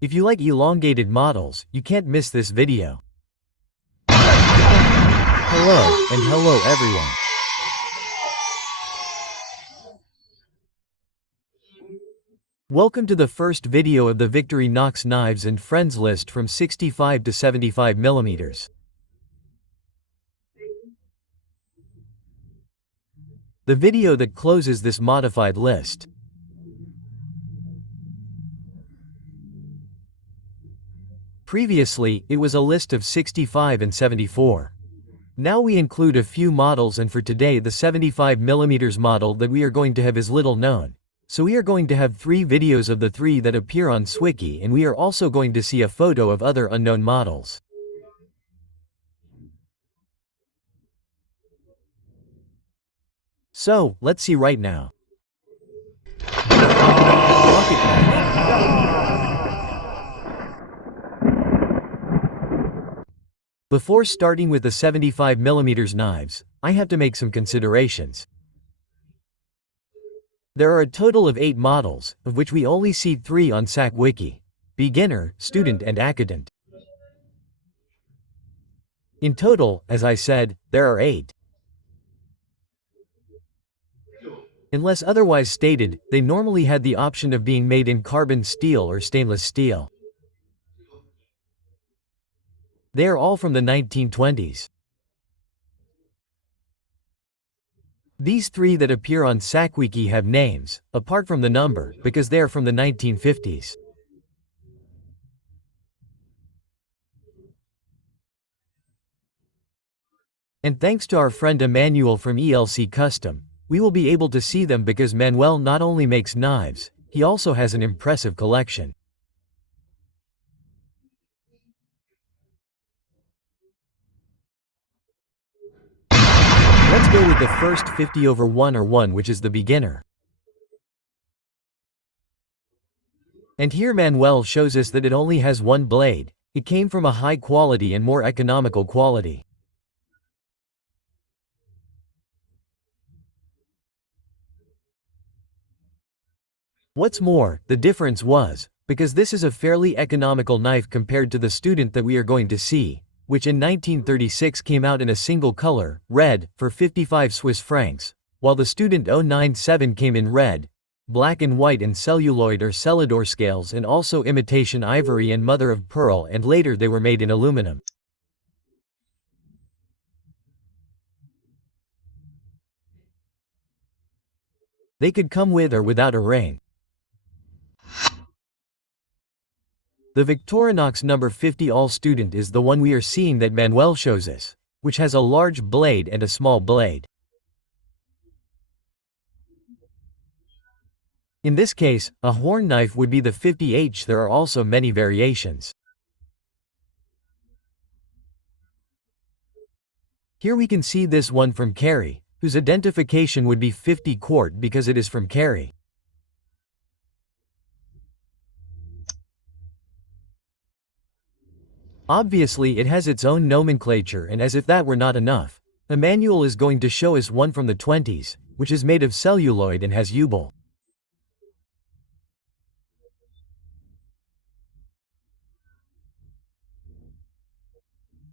If you like elongated models, you can't miss this video. Hello, and hello everyone. Welcome to the first video of the Victorinox knives and friends list from 65 to 75 millimeters. The video that closes this modified list. Previously, it was a list of 65 and 74. Now we include a few models, and for today the 75mm model that we are going to have is little known. So we are going to have 3 videos of the 3 that appear on Swiki, and we are also going to see a photo of other unknown models. So, let's see right now. Rocket knife. Before starting with the 75mm knives, I have to make some considerations. There are a total of 8 models, of which we only see 3 on SAC-Wiki: beginner, student and accoutant. In total, as I said, there are 8. Unless otherwise stated, they normally had the option of being made in carbon steel or stainless steel. They are all from the 1920s. These 3 that appear on SAC-Wiki have names, apart from the number, because they are from the 1950s. And thanks to our friend Emmanuel from ELC Custom, we will be able to see them because Manuel not only makes knives, he also has an impressive collection. Let's go with the first 50/1 or 1, which is the beginner. And here Manuel shows us that it only has 1 blade. It came from a high quality and more economical quality. What's more, the difference was, because this is a fairly economical knife compared to the Student that we are going to see, which in 1936 came out in a single color, red, for 55 Swiss francs, while the Student 097 came in red, black and white and celluloid or Celador scales, and also imitation ivory and mother of pearl, and later they were made in aluminum. They could come with or without a ring. The Victorinox number 50 All Student is the one we are seeing that Manuel shows us, which has a large blade and a small blade. In this case, a horn knife would be the 50H. There are also many variations. Here we can see this one from Kerry, whose identification would be 50 quart because it is from Kerry. Obviously it has its own nomenclature, and as if that were not enough, Emmanuel is going to show us one from the 20s, which is made of celluloid and has U-bolt.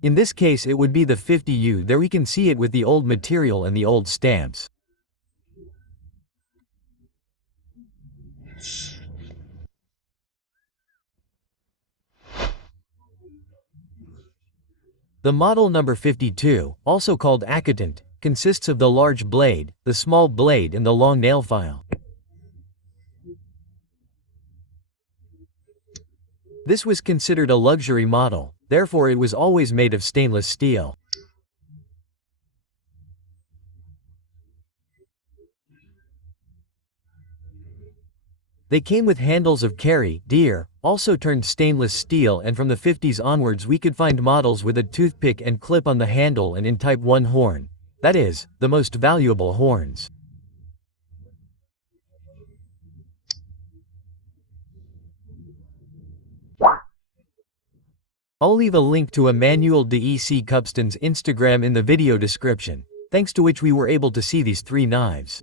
In this case it would be the 50U. There we can see it with the old material and the old stamps. The model number 52, also called accoutant, consists of the large blade, the small blade and the long nail file. This was considered a luxury model, therefore it was always made of stainless steel. They came with handles of Kerry, deer, also turned stainless steel, and from the 50s onwards we could find models with a toothpick and clip on the handle and in type 1 horn. That is, the most valuable horns. I'll leave a link to Emmanuel de EC Cupston's Instagram in the video description, thanks to which we were able to see these 3 knives.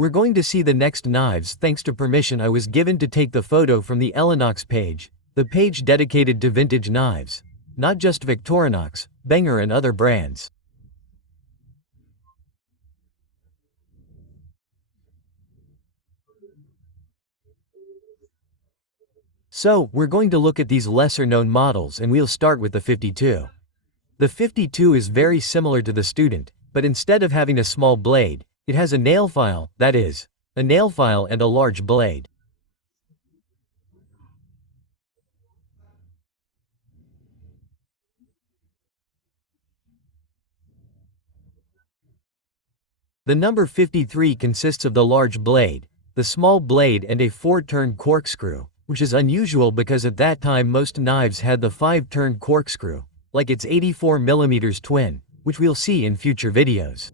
We're going to see the next knives thanks to permission I was given to take the photo from the Victorinox page, the page dedicated to vintage knives. Not just Victorinox, Banger and other brands. So, we're going to look at these lesser-known models and we'll start with the 52. The 52 is very similar to the Student, but instead of having a small blade, it has a nail file, that is, a nail file and a large blade. The number 53 consists of the large blade, the small blade and a 4-turn corkscrew, which is unusual because at that time most knives had the 5-turn corkscrew, like its 84mm twin, which we'll see in future videos.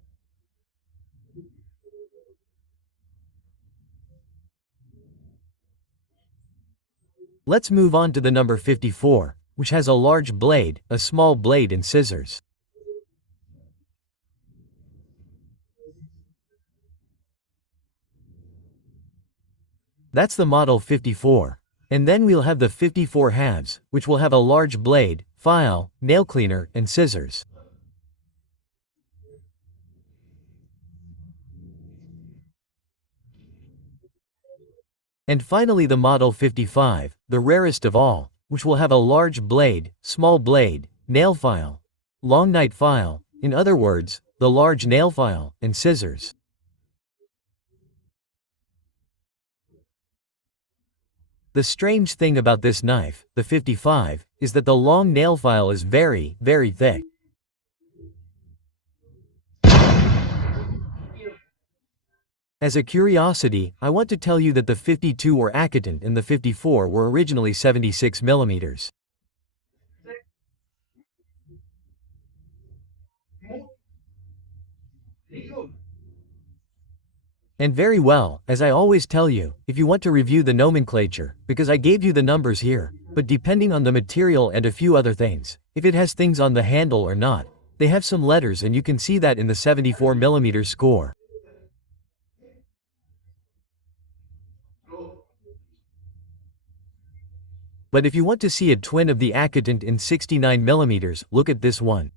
Let's move on to the number 54, which has a large blade, a small blade and scissors. That's the model 54. And then we'll have the 54 halves, which will have a large blade, file, nail cleaner, and scissors. And finally the model 55, the rarest of all, which will have a large blade, small blade, nail file, long knife file, in other words, the large nail file, and scissors. The strange thing about this knife, the 55, is that the long nail file is very, very thick. As a curiosity, I want to tell you that the 52 were accoutant and the 54 were originally 76mm. And very well, as I always tell you, if you want to review the nomenclature, because I gave you the numbers here, but depending on the material and a few other things, if it has things on the handle or not, they have some letters and you can see that in the 74mm score. But if you want to see a twin of the accoutant in 69mm, look at this one.